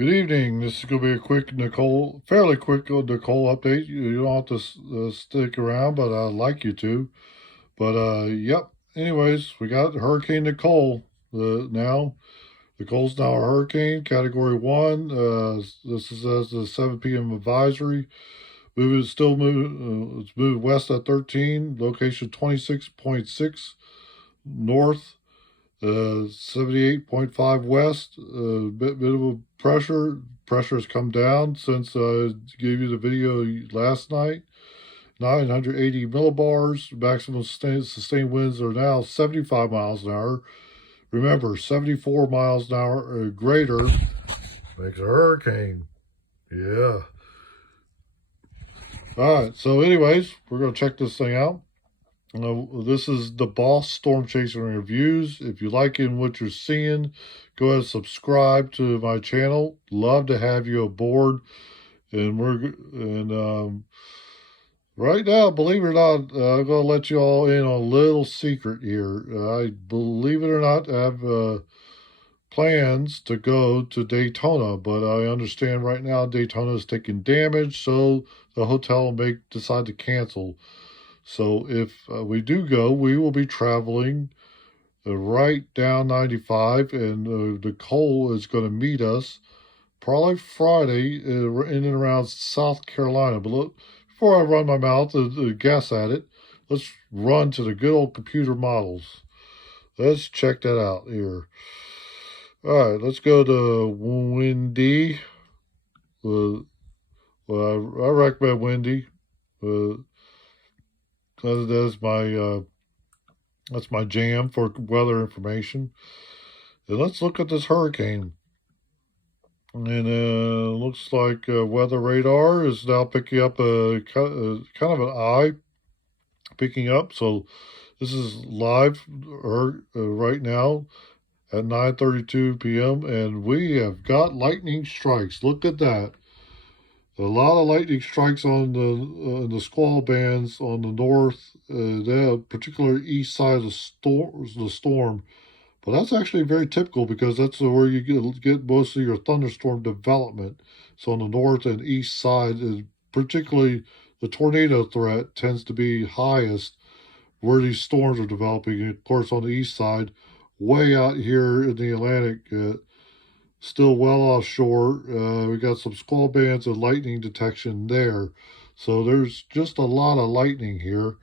Good evening. This is going to be a quick Nicole, fairly quick Nicole update. You don't have to stick around, but I'd like you to. But yep. Anyways, we got Hurricane Nicole now. Nicole's now a hurricane, Category 1. This is as the 7 p.m. advisory. It's moved west at 13, location 26.6 north. 78.5 west, bit of a pressure. Pressure has come down since I gave you the video last night. 980 millibars. Maximum sustained winds are now 75 miles an hour. Remember, 74 miles an hour or greater makes a hurricane. Yeah. All right. So, anyways, we're going to check this thing out. This is the Boss Storm Chaser Reviews. If you like what you're seeing, go ahead and subscribe to my channel. Love to have you aboard. Right now, believe it or not, I'm gonna let you all in on a little secret here. I believe it or not, have plans to go to Daytona, but I understand right now Daytona is taking damage, so the hotel may decide to cancel. So if we do go, we will be traveling right down 95, and Nicole is going to meet us probably Friday in and around South Carolina. But look, before I run my mouth to guess at it, let's run to the good old computer models. Let's check that out here. All right, let's go to Windy. Well, I recommend Windy. That's my jam for weather information. And let's look at this hurricane. And looks like weather radar is now picking up a kind of an eye, picking up. So this is live right now at 9:32 p.m. and we have got lightning strikes. Look at that. A lot of lightning strikes on the squall bands on the north, the particular east side of the storm. But that's actually very typical because that's where you get most of your thunderstorm development. So on the north and east side, particularly the tornado threat tends to be highest where these storms are developing. And of course, on the east side, way out here in the Atlantic, still well offshore. We got some squall bands and lightning detection there. So there's just a lot of lightning here.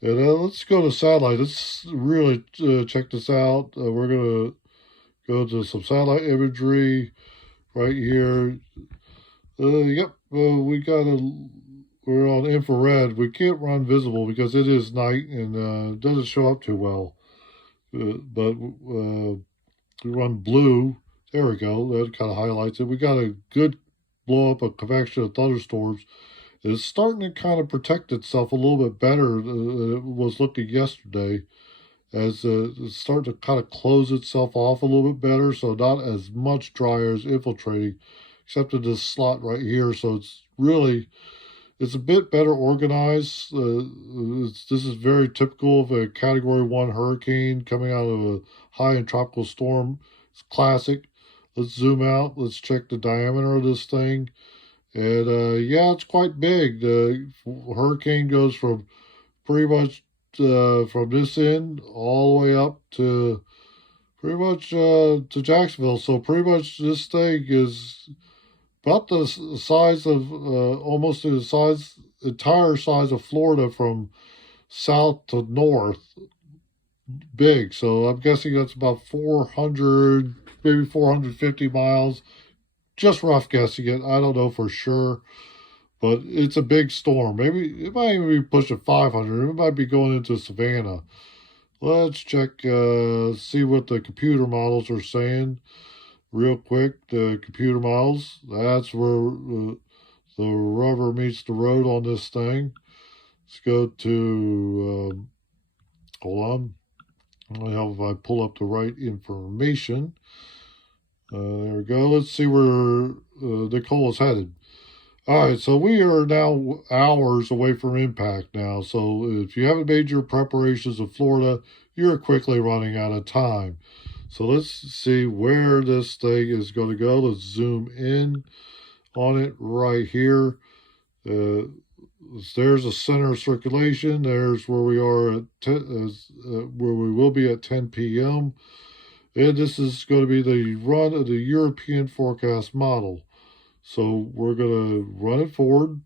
And let's go to satellite. Let's really check this out. We're going to go to some satellite imagery right here. Yep, we're on infrared. We can't run visible because it is night and doesn't show up too well. But we run blue. There we go. That kind of highlights it. We got a good blow up of convection of thunderstorms. It's starting to kind of protect itself a little bit better than it was looking yesterday, as it's starting to kind of close itself off a little bit better, so not as much dry air is infiltrating, except in this slot right here. So it's a bit better organized. This is very typical of a Category 1 hurricane coming out of a high-end tropical storm. It's classic. Let's zoom out. Let's check the diameter of this thing. And yeah, it's quite big. The hurricane goes from pretty much from this end all the way up to pretty much to Jacksonville. So pretty much this thing is about the size of almost the entire size of Florida from south to north. Big. So I'm guessing that's about 400, maybe 450 miles. Just rough guessing it. I don't know for sure. But it's a big storm. Maybe it might even be pushing 500. It might be going into Savannah. Let's check, see what the computer models are saying real quick. The computer models, that's where the rubber meets the road on this thing. Let's go to, hold on. I'll help if I pull up the right information. There we go. Let's see where Nicole is headed. All right, so we are now hours away from impact now. So if you haven't made your preparations in Florida, you're quickly running out of time. So let's see where this thing is going to go. Let's zoom in on it right here. There's a center of circulation. There's where we are at where we will be at 10 p.m. And this is going to be the run of the European forecast model. So we're going to run it forward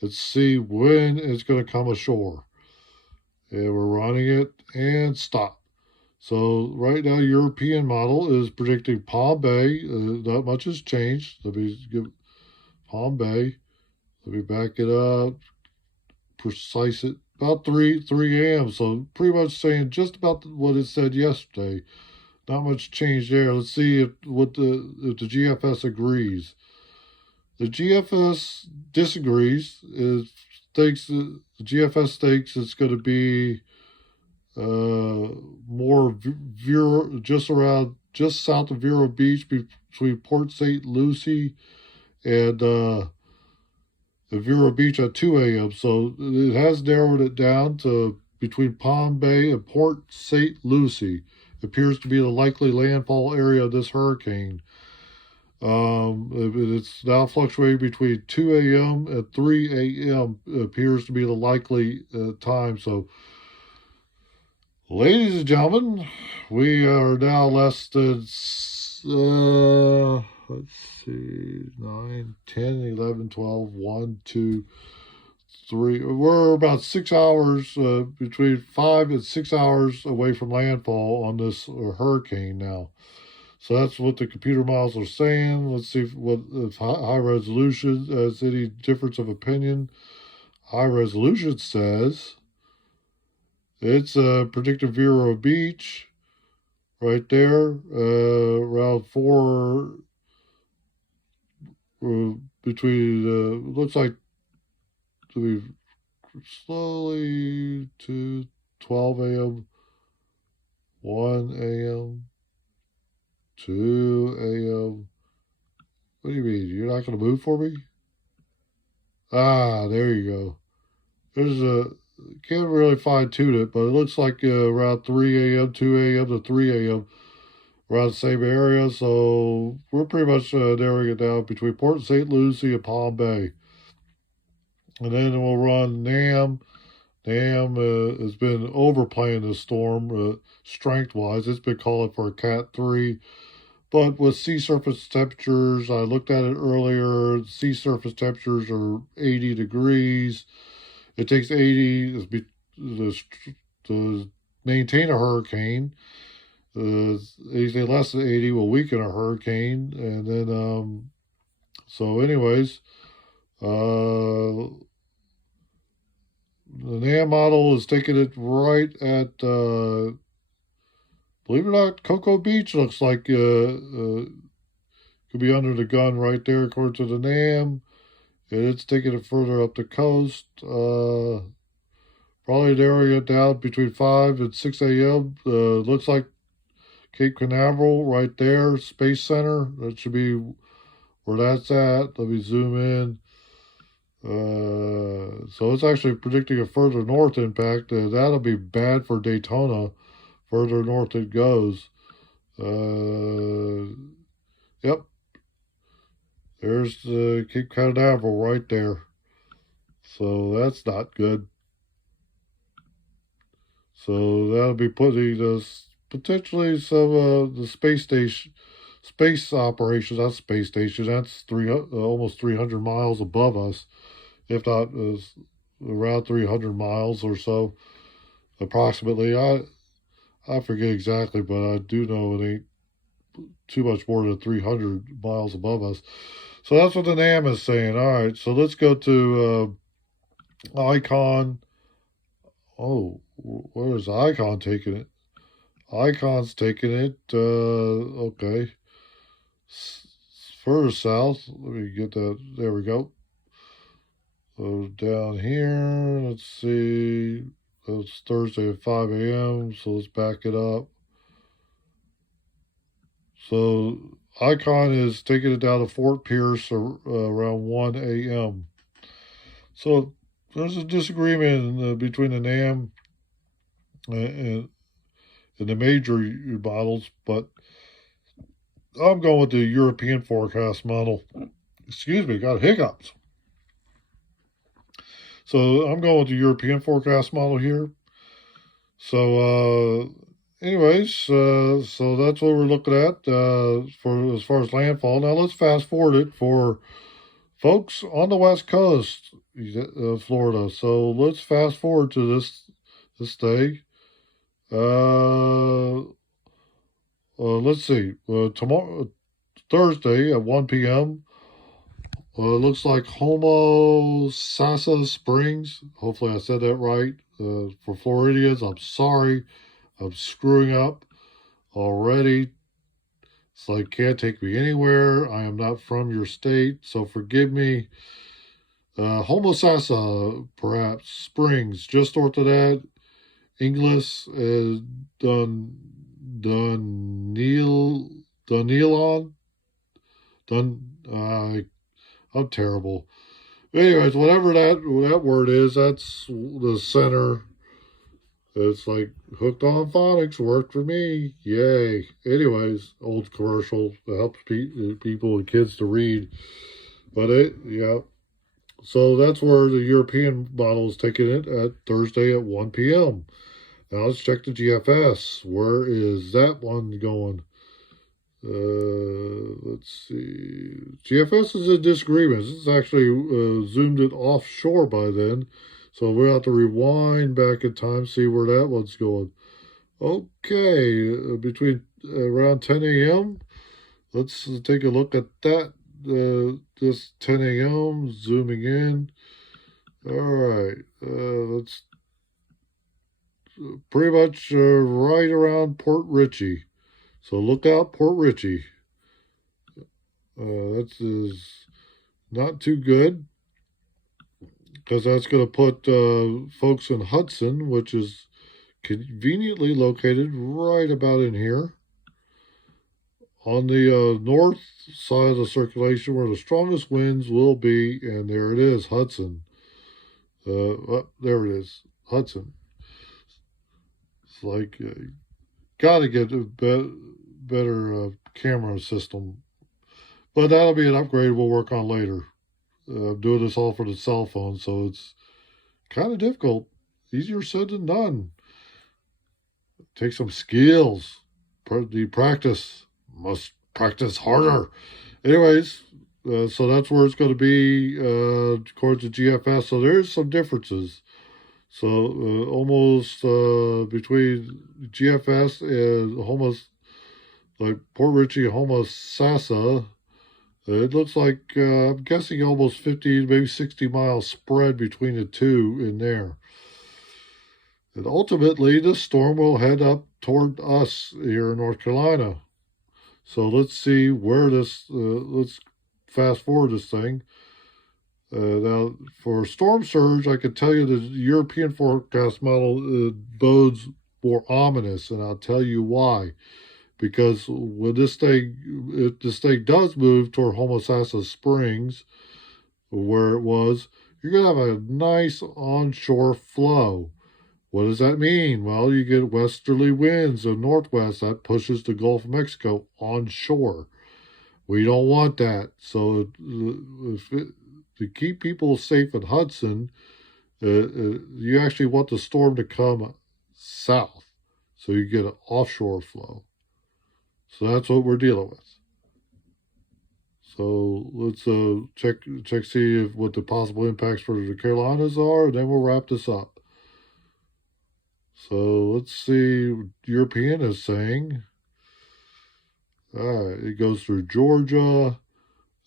and see when it's going to come ashore. And we're running it and stop. So right now, European model is predicting Palm Bay. Not much has changed. Let me give Palm Bay. Let me back it up. Precise it about 3 a.m. So pretty much saying just about what it said yesterday. Not much change there. Let's see if the GFS agrees. The GFS disagrees. It thinks the GFS thinks it's going to be more just south of Vero Beach between Port St. Lucie and Vero Beach at 2 a.m. So it has narrowed it down to between Palm Bay and Port St. Lucie. Appears to be the likely landfall area of this hurricane. It's now fluctuating between 2 a.m. and 3 a.m. Appears to be the likely time. So, ladies and gentlemen, we are now less than, let's see, 9, 10, 11, 12, 1, 2, 3. We're about 6 hours, between 5 and 6 hours away from landfall on this hurricane now. So that's what the computer models are saying. Let's see if high resolution has any difference of opinion. High resolution says it's predicted Vero Beach right there, around 4, between, looks like to be slowly to 12 a.m., 1 a.m., 2 a.m. What do you mean? You're not going to move for me? Ah, there you go. There's can't really fine tune it, but it looks like around 3 a.m., 2 a.m. to 3 a.m. around the same area. So we're pretty much narrowing it down between Port St. Lucie and Palm Bay. And then we'll run NAM. NAM has been overplaying this storm strength-wise. It's been calling for a Cat 3. But with sea surface temperatures, I looked at it earlier, sea surface temperatures are 80 degrees. It takes 80 to maintain a hurricane. Anything less than 80 will weaken a hurricane. And then, so anyways, the NAM model is taking it right at, believe it or not, Cocoa Beach looks like could be under the gun right there, according to the NAM. And it's taking it further up the coast. Probably narrowing it down between 5 and 6 a.m. Looks like Cape Canaveral right there, Space Center. That should be where that's at. Let me zoom in. So it's actually predicting a further north impact. That'll be bad for Daytona. Further north it goes. Yep. There's the Cape Canaveral right there. So that's not good. So that'll be putting us potentially some the space operations. That's space station. That's almost 300 miles above us, if not around 300 miles or so, approximately. I forget exactly, but I do know it ain't too much more than 300 miles above us. So that's what the NAM is saying. All right, so let's go to Icon. Oh, where is Icon taking it? Icon's taking it. Okay. Further south. Let me get that. There we go. Down here, let's see. It's Thursday at 5 a.m., so let's back it up. So Icon is taking it down to Fort Pierce around 1 a.m. So there's a disagreement between the NAM and the major models, but I'm going with the European forecast model. Excuse me, got hiccups. So I'm going with the European forecast model here. So, so that's what we're looking at for as far as landfall. Now let's fast forward it for folks on the west coast of Florida. So let's fast forward to this day. Uh, let's see. Tomorrow, Thursday at 1 p.m. It looks like Homosassa Springs. Hopefully, I said that right. For Floridians, I'm sorry. I'm screwing up already. It's like, can't take me anywhere. I am not from your state, so forgive me. Homosassa, perhaps. Springs, just north of that. Inglis, Dunneilon. I'm terrible. Anyways, whatever that word is, that's the center. It's like hooked on phonics worked for me. Yay. Anyways, old commercial that helps people and kids to read. But yeah. So that's where the European model is taking it at Thursday at 1 p.m. Now let's check the GFS. Where is that one going? Let's see. GFS is in disagreements. It's actually zoomed it offshore by then. So we'll have to rewind back in time, see where that one's going. Okay, between around 10 a.m. Let's take a look at that. This 10 a.m. zooming in. All right, let's pretty much right around Port Richey. So look out, Port Richey. That is not too good because that's going to put folks in Hudson, which is conveniently located right about in here on the north side of the circulation where the strongest winds will be. And there it is, Hudson. There it is, Hudson. It's like got to get a better camera system. But that'll be an upgrade we'll work on later. I'm doing this all for the cell phone, so it's kind of difficult. Easier said than done. Take some skills. The practice. Must practice harder. Anyways, so that's where it's going to be according to GFS. So there's some differences. So almost between GFS and like Port Richey, Homosassa, it looks like, I'm guessing almost 50, maybe 60 miles spread between the two in there. And ultimately, this storm will head up toward us here in North Carolina. So let's see where let's fast forward this thing. Now, for storm surge, I can tell you the European forecast model bodes more ominous, and I'll tell you why. Because when if this thing does move toward Homosassa Springs, where it was, you're going to have a nice onshore flow. What does that mean? Well, you get westerly winds and northwest that pushes the Gulf of Mexico onshore. We don't want that. So to keep people safe in Hudson, you actually want the storm to come south so you get an offshore flow. So that's what we're dealing with. So let's check see what the possible impacts for the Carolinas are, and then we'll wrap this up. So let's see what European is saying. All right, it goes through Georgia.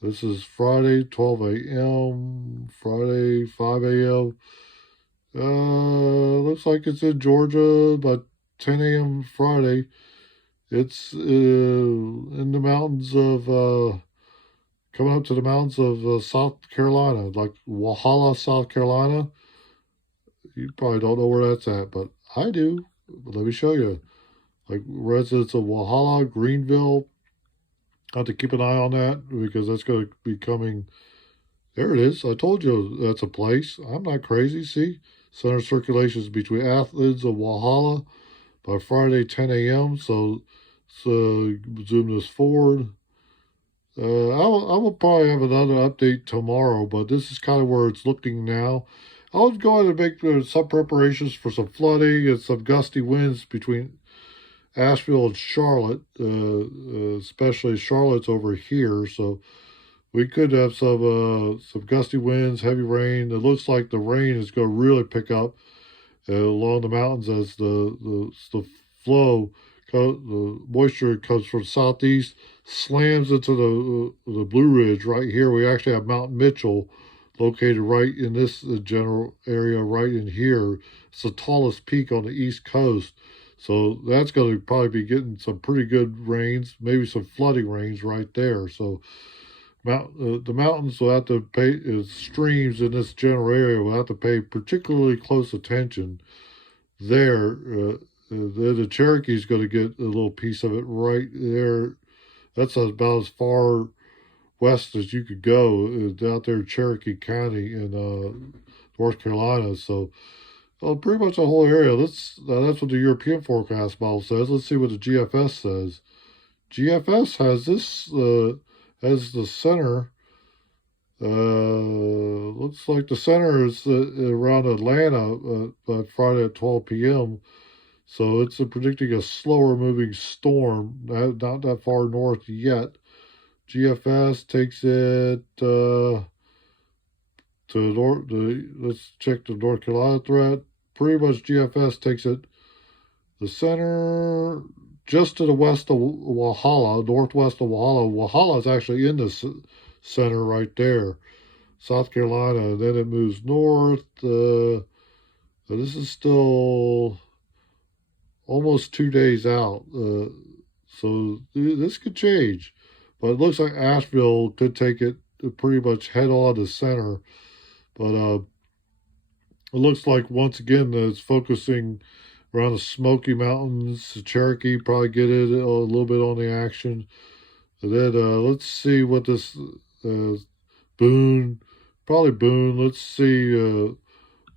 This is Friday, 12 a.m., Friday, 5 a.m. Looks like it's in Georgia about 10 a.m. Friday. It's in the mountains of, coming up to the mountains of South Carolina, like Walhalla, South Carolina. You probably don't know where that's at, but I do. But let me show you. Like residents of Walhalla, Greenville, I have to keep an eye on that because that's going to be coming. There it is. I told you that's a place. I'm not crazy. See? Center circulation is between Athens and Walhalla by Friday, 10 a.m. So zoom this forward. I will probably have another update tomorrow, but this is kind of where it's looking now. I was going to make some preparations for some flooding and some gusty winds between Asheville and Charlotte, especially Charlotte's over here, so we could have some gusty winds, heavy rain. It looks like the rain is going to really pick up along the mountains as the flow, the moisture comes from southeast, slams into the Blue Ridge right here. We actually have Mount Mitchell located right in this general area right in here. It's the tallest peak on the east coast. So that's going to probably be getting some pretty good rains, maybe some flooding rains right there. So the mountains will have to pay, streams in this general area will have to pay particularly close attention there. The Cherokee's going to get a little piece of it right there. That's about as far west as you could go out there in Cherokee County in North Carolina. So pretty much the whole area. That's what the European forecast model says. Let's see what the GFS says. GFS has this as the center. Looks like the center is around Atlanta by Friday at 12 p.m. So it's predicting a slower moving storm, not that far north yet. GFS takes it to north. Let's check the North Carolina threat. Pretty much GFS takes it the center just to the west of Walhalla, northwest of Walhalla. Walhalla is actually in the center right there, South Carolina, and then it moves north. This is still almost 2 days out, so this could change. But it looks like Asheville could take it pretty much head on to center. But it looks like once again it's focusing around the Smoky Mountains. Cherokee probably get it a little bit on the action. And then let's see what this Boone, probably Boone. Let's see.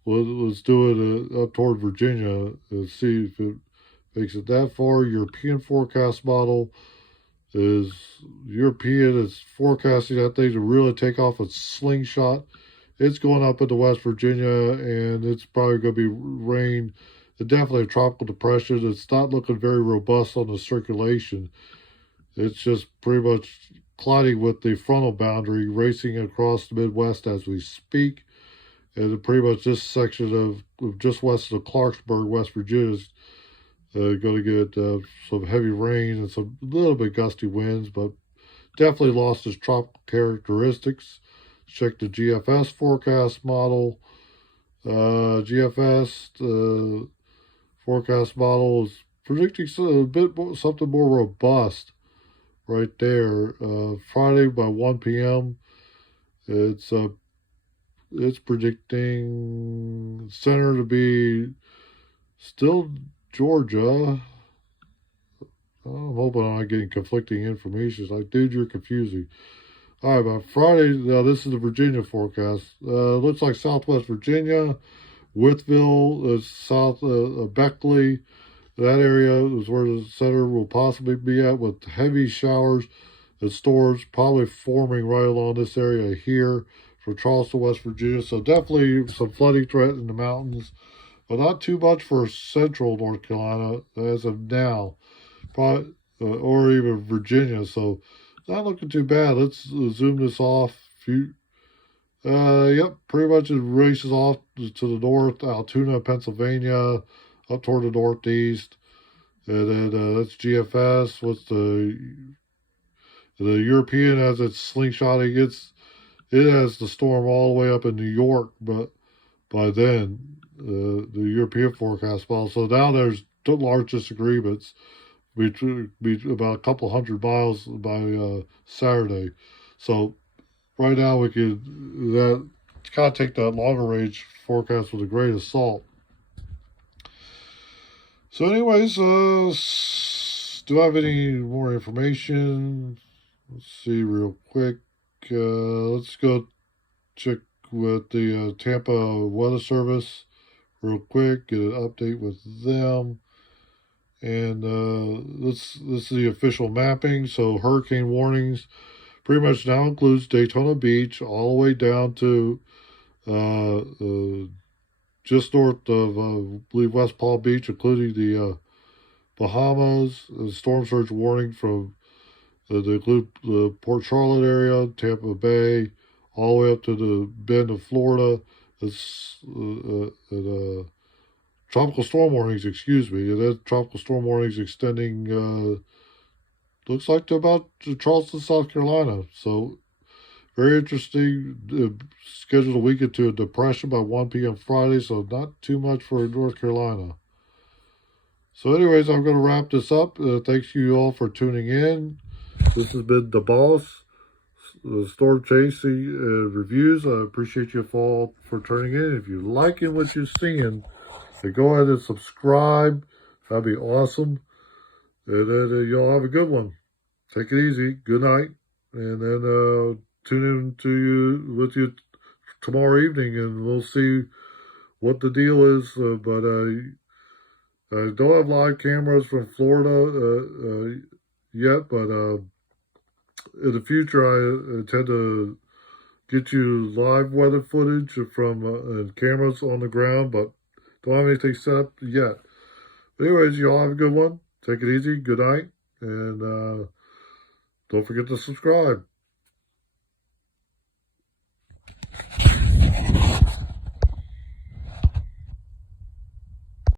Let's do it up toward Virginia and see if it makes it that far. European forecast model is is forecasting that thing to really take off a slingshot. It's going up into West Virginia, and it's probably going to be rain. It's definitely a tropical depression. It's not looking very robust on the circulation. It's just pretty much colliding with the frontal boundary, racing across the Midwest as we speak. And pretty much this section of just west of Clarksburg, West Virginia, is going to get some heavy rain and some little bit gusty winds, but definitely lost its tropical characteristics. Check the GFS forecast model. GFS forecast model is predicting something more robust right there. Friday by 1 p.m. It's predicting center to be still Georgia. I'm hoping I'm not getting conflicting information. It's like, dude, you're confusing. All right, by Friday, now this is the Virginia forecast. Looks like Southwest Virginia, Wytheville, south Beckley. That area is where the center will possibly be at, with heavy showers and storms probably forming right along this area here from Charleston, West Virginia. So definitely some flooding threat in the mountains, but not too much for central North Carolina as of now, probably, or even Virginia. So not looking too bad. Let's zoom this off. Yep, pretty much it races off to the north, Altoona, Pennsylvania, up toward the northeast. And then that's GFS. What's the European as it's slingshotting? It has the storm all the way up in New York, but by then the European forecast falls. So now there's large disagreements between about a couple hundred miles by Saturday. So right now we could kind of take that longer range forecast with a grain of salt. So, anyways, do I have any more information? Let's see real quick. Let's go check with the Tampa Weather Service real quick, get an update with them. And this is the official mapping. So hurricane warnings pretty much now includes Daytona Beach all the way down to just north of, I believe, West Palm Beach, including the Bahamas. Storm surge warning from they include the Port Charlotte area, Tampa Bay, all the way up to the Bend of Florida. It's tropical storm warnings, excuse me. It has tropical storm warnings extending, looks like to about to Charleston, South Carolina. So very interesting. Scheduled a week into a depression by 1 p.m. Friday, so not too much for North Carolina. So anyways, I'm going to wrap this up. Thanks you all for tuning in. This has been The Boss, Storm Chasing Reviews. I appreciate you all for turning in. If you're liking what you're seeing, then go ahead and subscribe. That'd be awesome. And then y'all have a good one. Take it easy. Good night. And then tune in to you with you tomorrow evening, and we'll see what the deal is. But I don't have live cameras from Florida yet, but in the future I intend to get you live weather footage from and cameras on the ground, but don't have anything set up yet. But anyways, y'all have a good one. Take it easy. Good night. And don't forget to subscribe.